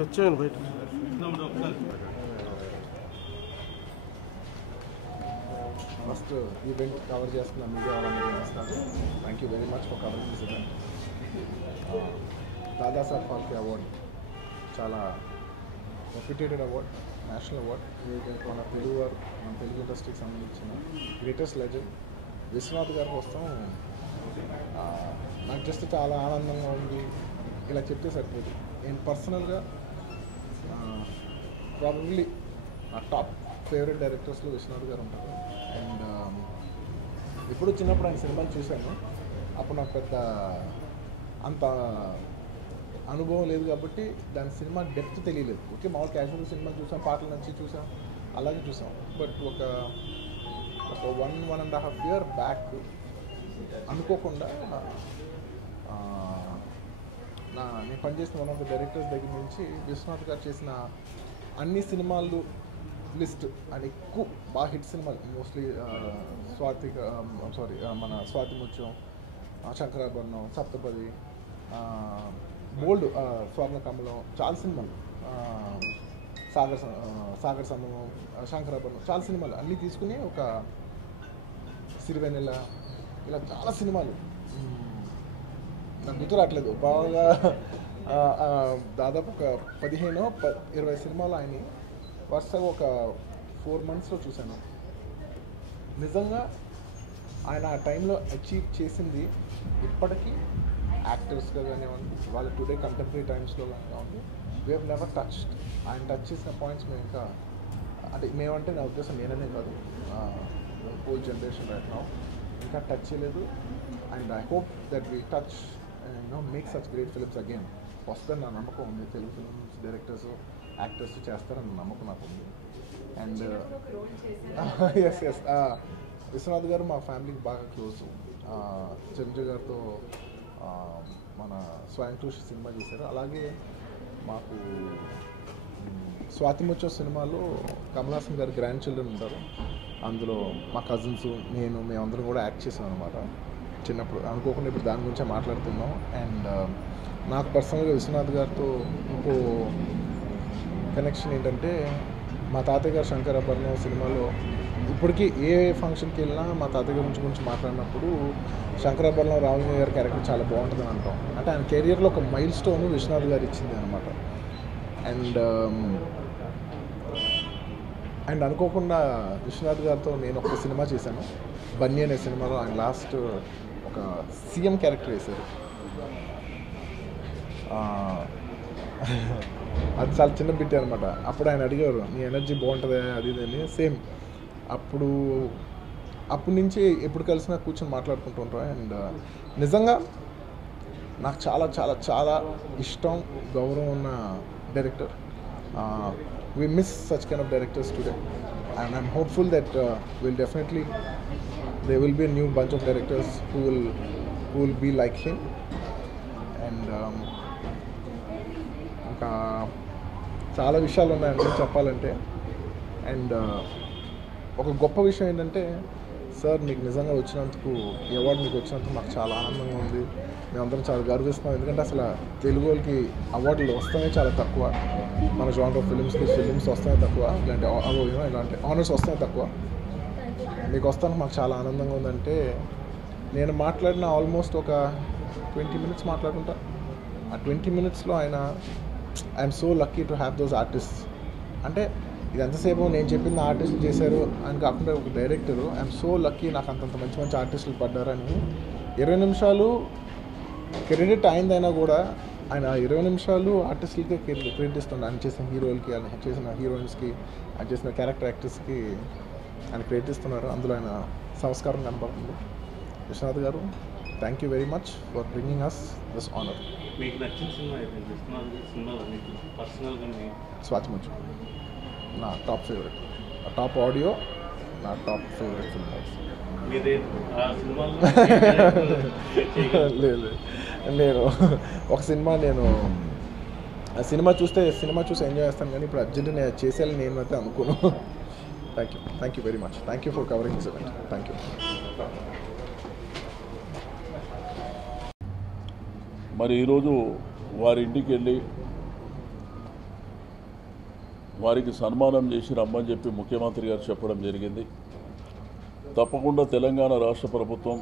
వచ్చాను బయట. First event cover చేస్తున్న మీడియా వాళ్ళందరూ నమస్కారం. Thank you very much for covering this event. Dadasaheb Phalke award చాలా రెప్యూటెడ్ అవార్డ్, నేషనల్ అవార్డ్. మన తెలుగు ఇండస్ట్రీకి సంబంధించిన గ్రేటెస్ట్ లెజెండ్ విశ్వనాథ్ గారి కోసం నాకు జస్ట్ చాలా ఆనందంగా ఉంది. ఇలా చెప్తే సరిపోదు. నేను పర్సనల్గా ప్రాబబ్లీ నా టాప్ ఫేవరెట్ డైరెక్టర్స్లో విశ్వనాథ్ గారు ఉంటారు. అండ్ ఇప్పుడు చిన్నప్పుడు ఆయన సినిమాలు చూశాను. అప్పుడు నాకు పెద్ద అంత అనుభవం లేదు కాబట్టి దాని సినిమా డెప్త్ తెలియలేదు. ఓకే, మామూలు క్యాజువల్ సినిమా చూసాం, పాటలు నచ్చి చూసాం, అలాగే చూసాం. బట్ ఒక 1.5 year బ్యాక్ అనుకోకుండా నేను పనిచేసిన వన్ ఆఫ్ ద డైరెక్టర్స్ దగ్గర నుంచి విశ్వనాథ్ గారు చేసిన అన్ని సినిమాలు లిస్ట్ అండ్ ఎక్కువ బాగా హిట్ సినిమాలు, మోస్ట్లీ మన స్వాతి ముత్యం, శంకరాభరణం, సప్తపది, బోల్డ్, స్వర్ణకమలం, చాలా సినిమాలు, సాగర్ సంగమం, శంకరాభరణం, చాలా సినిమాలు అన్నీ తీసుకుని ఒక సిరివెన్నెల, ఇలా చాలా సినిమాలు నాకు గుర్తు రావట్లేదు బాగా. దాదాపు ఒక 15-20 సినిమాలు ఆయన వరుసగా ఒక 4 monthsలో చూశాను. నిజంగా ఆయన ఆ టైంలో అచీవ్ చేసింది ఇప్పటికీ యాక్టర్స్గా కానివ్వండి, వాళ్ళ టుడే కంటెంపరీ టైమ్స్లో కానివ్వండి, వీ హ్యావ్ నెవర్ టచ్డ్. ఆయన టచ్ చేసిన పాయింట్స్ మేము ఇంకా, అంటే మేమంటే నా ఉద్దేశం నేననే కాదు, హోల్ జనరేషన్ రైట్ నౌ ఇంకా టచ్ చేయలేదు. And I hope that we touch make such great films again. వస్తుందని నా నమ్మకం ఉంది. తెలుగు ఫిల్మ్స్ డైరెక్టర్స్, యాక్టర్స్ చేస్తారని నమ్మకం నాకు ఉంది. అండ్ ఎస్ విశ్వనాథ్ గారు మా ఫ్యామిలీకి బాగా క్లోజ్. చిరంజీవి గారితో మన స్వయం కృషి సినిమా చేశారు. అలాగే మాకు స్వాతి ముత్యం సినిమాలో కమల్ హాసన్ గారి గ్రాండ్ చిల్డ్రన్ ఉంటారు. అందులో మా కజిన్స్, మేమందరం కూడా యాక్ట్ చేసాం అనమాట చిన్నప్పుడు. అనుకోకుండా ఇప్పుడు దాని గురించే మాట్లాడుతున్నాం. అండ్ నాకు పర్సనల్గా విశ్వనాథ్ గారితో ఇంకో కనెక్షన్ ఏంటంటే, మా తాతయ్య గారు శంకరాభరణం సినిమాలో ఇప్పటికీ ఏ ఫంక్షన్కి వెళ్ళినా మా తాతయ్య గురించి మాట్లాడినప్పుడు శంకరాభరణం రామయ్య గారి క్యారెక్టర్ చాలా బాగుంటుందని అంటాం. అంటే ఆయన కెరియర్లో ఒక మైల్ స్టోన్ విశ్వనాథ్ గారు ఇచ్చింది అనమాట. అండ్ అనుకోకుండా విశ్వనాథ్ గారితో నేను ఒక సినిమా చేశాను, బన్నీ అనే సినిమాలో. ఆయన లాస్ట్ ఒక సీఎం క్యారెక్టర్ వేశారు. అది చాలా చిన్న బిట్ అనమాట. అప్పుడు ఆయన అడిగారు, నీ ఎనర్జీ బాగుంటుందా అది ఇది అని. సేమ్ అప్పటి నుంచి ఎప్పుడు కలిసినా కూర్చొని మాట్లాడుకుంటూ ఉంటాం. అండ్ నిజంగా నాకు చాలా చాలా చాలా ఇష్టం, గౌరవం ఉన్న director. we miss such kind of directors today, and I'm hopeful that there will be a new bunch of directors who will be like him. And ఇంకా చాలా విషయాలు ఉన్నాయండి చెప్పాలంటే. అండ్ ఒక గొప్ప విషయం ఏంటంటే, సార్ మీకు నిజంగా వచ్చినందుకు, ఈ అవార్డు మీకు వచ్చినందుకు మాకు చాలా ఆనందంగా ఉంది. మేమందరం చాలా గర్విస్తున్నాం. ఎందుకంటే అసలు తెలుగు వాళ్ళకి అవార్డులు వస్తానే చాలా తక్కువ. మన జానర్ ఆఫ్ ఫిలిమ్స్ వస్తానే తక్కువ. ఇలాంటి ఆనర్స్ వస్తానే తక్కువ. మీకు వస్తాను మాకు చాలా ఆనందంగా ఉందంటే, నేను మాట్లాడిన ఆల్మోస్ట్ ఒక 20 minutes మాట్లాడుకుంటా. ఆ 20 minutesలో I'm so lucky to have those artists. అంటే ఇది ఎంతసేపు నేను చెప్పింది ఆర్టిస్టులు చేశారు అని కాకుండా ఒక డైరెక్టరు, ఐఎమ్ సో లక్కీ నాకు అంతంత మంచి ఆర్టిస్టులు పడ్డారని. 20 నిమిషాలు క్రెడిట్ అయిందైనా కూడా ఆయన 20 నిమిషాలు ఆర్టిస్టులకే క్రెడిట్ ఇస్తున్నాడు. ఆయన చేసిన హీరోలకి, ఆయన చేసిన హీరోయిన్స్కి, ఆయన చేసిన క్యారెక్టర్ యాక్టర్స్కి ఆయన క్రెడిట్ ఇస్తున్నారు. అందులో ఆయన సంస్కారం కనబడుతుంది. విశ్వనాథ్ గారు, thank you very much for bringing us this honour. మీకు నచ్చిన సినిమా పర్సనల్గా స్వాతి ముత్యం నా టాప్ ఫేవరెట్, టాప్ ఆడియో నా టాప్ ఫేవరెట్ ఫిల్మ్. లేదు, నేను ఒక సినిమా ఆ సినిమా చూసి ఎంజాయ్ చేస్తాను, కానీ ఇప్పుడు అర్జెంట్ నేను చేసేయాలని నేను అయితే అనుకోను. Thank you very much. Thank you for covering this event. Thank you. మరి ఈరోజు వారి ఇంటికి వెళ్ళి వారికి సన్మానం చేసి రమ్మని చెప్పి ముఖ్యమంత్రి గారు చెప్పడం జరిగింది. తప్పకుండా తెలంగాణ రాష్ట్ర ప్రభుత్వం